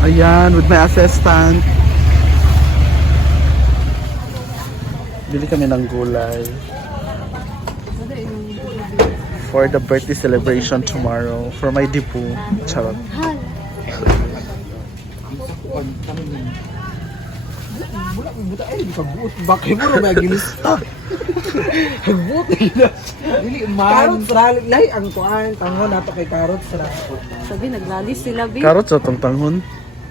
Ayan, with my assistant. Bili kami ng gulay. For the birthday celebration tomorrow. For my dipu. Charot. Bakit mo na ginista? Buot nila. Dili man. Karot lay ang kuan tango nato kay karot sa. Sabi, naglalis sila, Bi. Karot sa tong tanghon.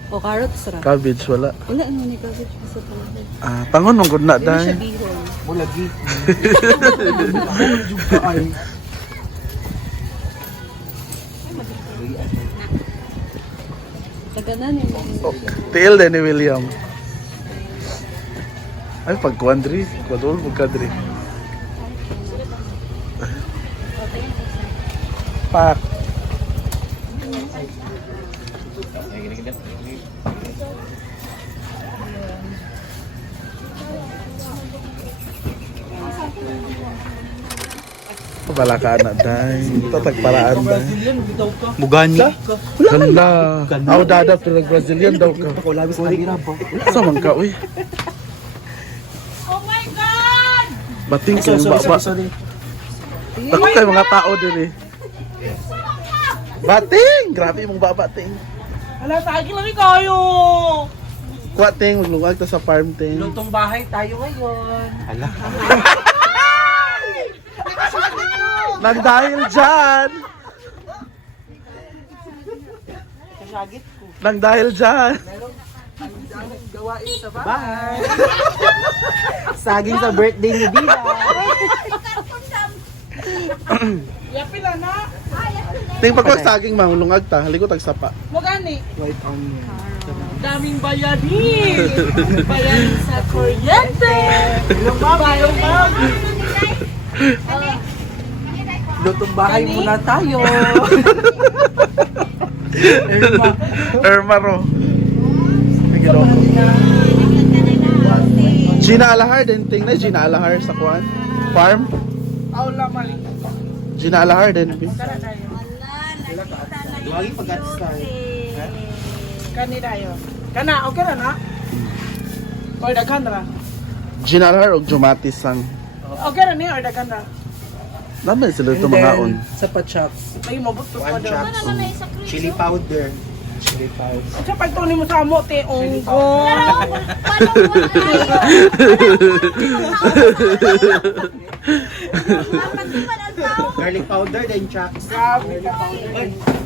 O, carrots ra. Cabbage wala. Wala ano ni cabbage sa tanghon. Ah, tanghon mong good na Hindi siya dahil. bihon. Wala gi. Juga ay. Taganan yun. Oh, tiil din ni William. Ay, pag kuandri. Kwadol, pagkadri. Pak. Pabalakaan na dahil. Tatagparaan dahil. Brazilian bitaw ka. Mugani. Ganda. Ako dadap to nag-Brazilian daw ka. Ako labis ka dira ba. Sa man ka, uy. Oh my God! Bating ko yung baba. Sorry. Tako kayo mga tao din eh. Bating! Grabe mong babating. Ala sa akin lang kayo. Kuha ting, maglungag ta sa farm ting. Lutong bahay tayo ngayon. Ala. Nang dahil dyan! Kasagit ko. Nang dahil dyan! Gawain sa bahay. Saging sa birthday ni Bida. Yapila na. Ting pagkasaging mahulungag ta, haliko tagsapa. Magani. White onion. Daming bayani. Bayani sa kuryente. Lumabag. Lutong bahay muna tayo. Ermaro. Gina Alahar din ting na Gina Alahar sa kuan. Farm. Aula mali. Gina Alahar din. Duwagi pag-atisay. Kani dayo. Kana okay ra na? Or daghan ra. Gina Alahar og Jumatis sang. Okay ra ni or daghan ra. Naman sila ito mga on. Sa pachops. Ay mabuto pa One daw. chops. Chili powder. Chili powder. Sa pagtuloy mo sa amo te onggo. Garlic powder, then chops. Grabe ka.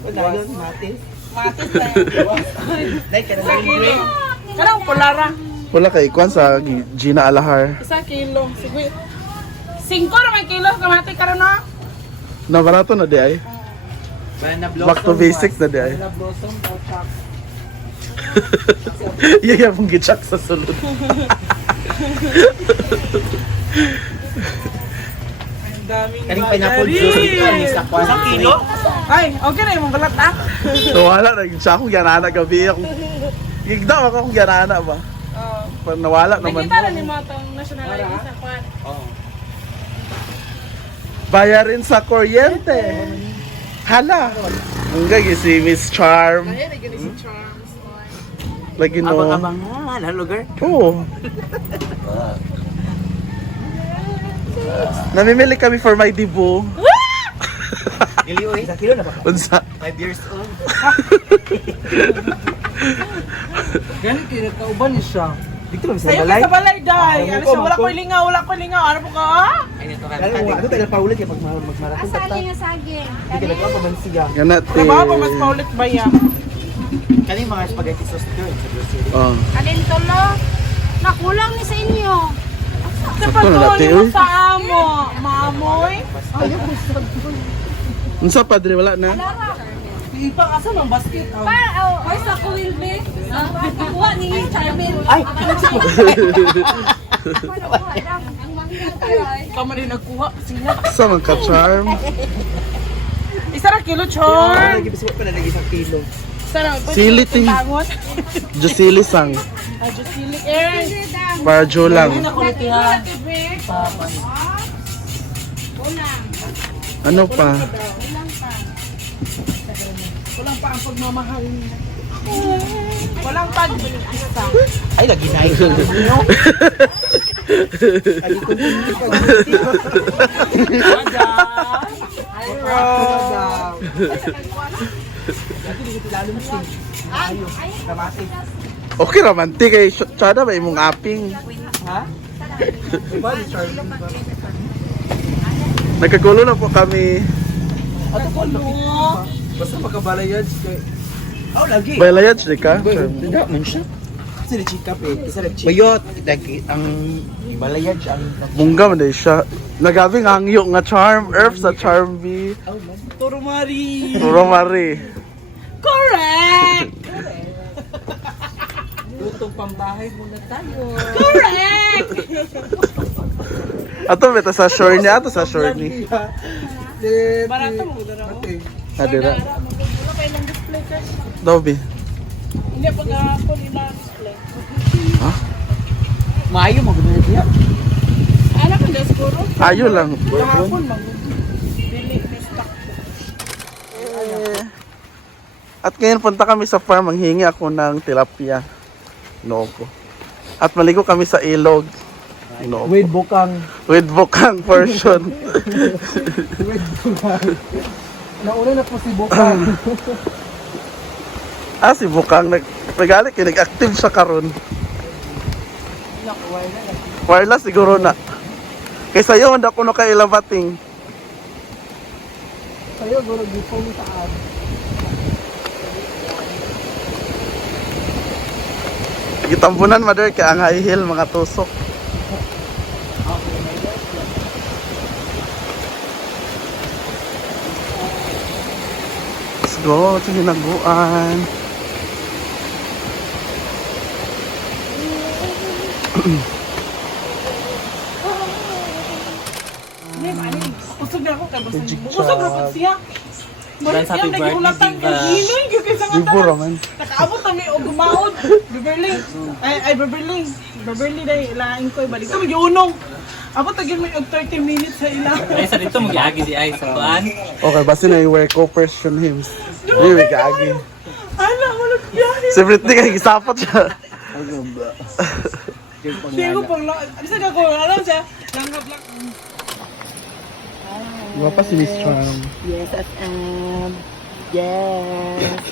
Ayun, matis. Matis na yan. Like, ka na green. Karang pulara. Wala kay kuan sa Gina Alahar. 1 kilo. Sige. 5 naman kilo. Kamati ka rin na. Na barato na di ay. Banana blossom. Back to basics na di ay. Banana blossom o chops. Iya mong gitsak sa sulod. Ang daming Kaning pineapple juice. Kaning sa kwan. 1 kilo? Ay, okay na yung balat ah. So wala na gitsa akong ganana gabi ako. Gigdaw ako akong ganana ba. Pero nawala naman. Nakita na ni mo itong national ID sa kwan. Oo. Bayarin sa kuryente. Hala. Ang gagi si Miss Charm. Ay, nagiging si Charms. Lagi no. Abang-abangan. Hello, girl. Oo. Namimili kami for my dibu. Dili, oy. 1 kilo na ba? Unsa? 5 years old. Ganit kaya kauban niya siya. Dito lang Sa'yo sa balay, day. Ano siya, wala ko lingaw, wala ko lingaw. Ano po ka? Ay, nito ka. Ano tayo paulit kaya pag magmarathon ta? Asali nga saging. Hindi ka nagawa pa man siya. Ganat eh. Trabaho pa mas paulit ba yan? Kaning mga spaghetti sauce doon sa grocery. Oh. Alin tolo? Nakulang ni sa inyo. Sa Sakto na pagtuloy dati, mo uy. sa amo, maamoy. Unsa padre wala na? Ipa ka sa mga basket. Ay, sa kuwilbe. Kuha ni Charmin. Ay! Kama rin nagkuha sila. Sa man ka Charm. Isa ra kilo, Chor. Nagibisip pa na lagi 1 kilo. Isa ra. Silit, eh. Tangon. Jusili sang. Ay, just silik. Eh. Para Jo lang. Ay, nakulit ha. Ano pa? Walang pa ang pagmamahal niya. pag-isa. Ay, lagi na ito. Okay romantic kay Chada ba imong aping. Ha? Nagkagulo na po kami. Ato ko, basta pagkabalayad kay... Oh, lagi. Baylayad siya ka? Tidak man siya. Kasi na chika pe, isa na chika. Bayot, ang ibalayad siya ang... Bungga man day siya. Nagabing hangyo nga charm, Earth sa charm B. Toro Mari! Puro mari. Correct! Lutong pambahay muna tayo. Correct! Ato beta sa shore niya, ato sa shore ni. Barato mo, dara mo. Adira. Wala kayo ng display cash. Dobi. Hindi, pag-hapon ila display. Maayo maganda siya. Anak ko na siguro. Ayo lang. Hapon, mag-dili, stock. At ngayon punta kami sa farm, manghingi ako ng tilapia. Noko. At maligo kami sa ilog. Noko. With bukang. With bukang portion. With bukang. Nauna na po si bukang. Si bukang nagpagalik, nag-active siya karon. Wireless siguro na. Kaysa yun, hindi ako nakailabating. Kayo, guro, gipong saan. Gitambunan mother kaya ang high heel mga tusok. Let's go sa hinaguan. Hindi, maling. Kusog na ako, kaya basta Magic kusog na shot. pag siya. Guys, happy birthday, nagihulatan Diva. ka. Hinoy, yung sa Libo raman. nakaabot kami o gumaod. Beverly. Ay, Beverly. Beverly dahil ilain ko. Balik ko, mag-iunong. Ako tagin mo yung 30 minutes sa ila. Ay, sa dito mag-iagi di ay sa kuan. Okay, basta na i-wear co-person hymns. Hindi, may kaagi. Ala, walang biyahe. Si Britney kaya gisapat siya. Hindi ko pang lang. Ano sa gagawin? Alam siya? Langhap-lang. Diba pa si Miss Charm? Yes, FM. Yes.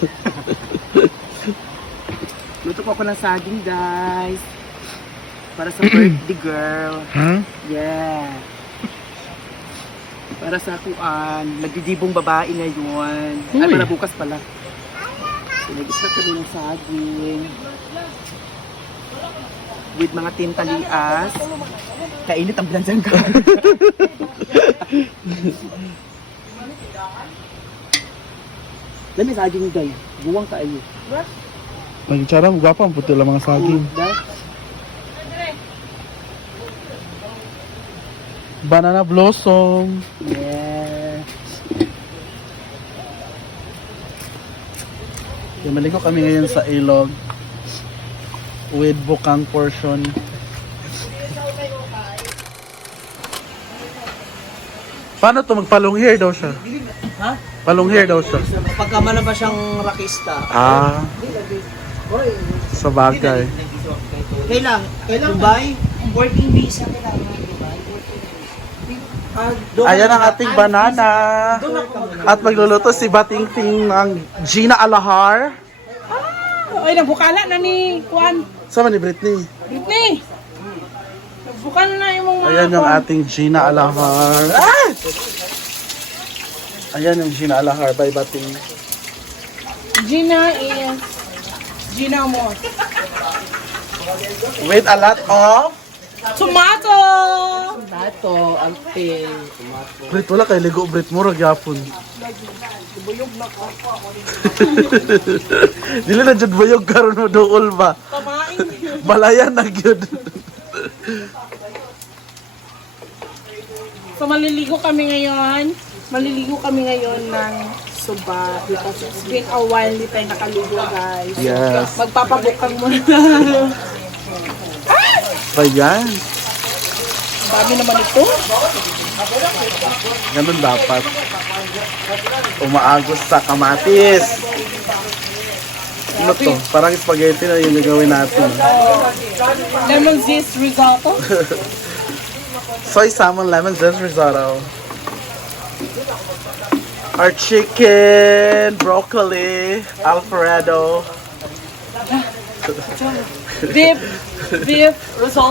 Luto ko ng saging, guys. Para sa birthday girl. Ha? Yeah. Para sa kuan, nagdidibong babae ngayon. Ay, para bukas pala. So, nag-isa kami ng saging. With mga tintalias. Kainit ang bilansan ka. Dami saging, guys. Buwang kayo. Nag-charm, gwapa ang puti lang mga saging. Banana blossom. Yeah. Okay, maligo kami ngayon sa ilog with bukang portion. Paano to magpalong hair daw siya? Ha? Palong hair daw siya. Pagkamala pa siyang rakista. Sa bagay. Kailang Dubai? Working visa kailangan Dubai. Ayan ang ating banana. At magluluto si Batingting ng Gina Alahar. Ay, nagbukala na ni Juan. Sama ni Britney. Britney! Nagbukala na yung mga... Ayan yung ating Gina Alahar. Ah! Ayan yung Gina Alahar by Bating. Gina is... Gina mo. With a lot of... Tomato! Tomato, alte. Tomato. Brit, wala kay ligo Brit. Murag yapon. Dili na jud bayog karon mo dool ba? Tamain. Balayan na gyud. So maliligo kami ngayon. Maliligo kami ngayon ng Suba because it's been a while hindi tayo nakaligo, guys. Yes. Magpapabukang muna. Bayan. Dami naman ito. Ganun dapat. Umaagos sa kamatis. Ano to? Parang spaghetti na yung gagawin natin. Lemon zest risotto. Soy salmon lemon zest risotto. Our chicken, broccoli, alfredo. Beef risotto.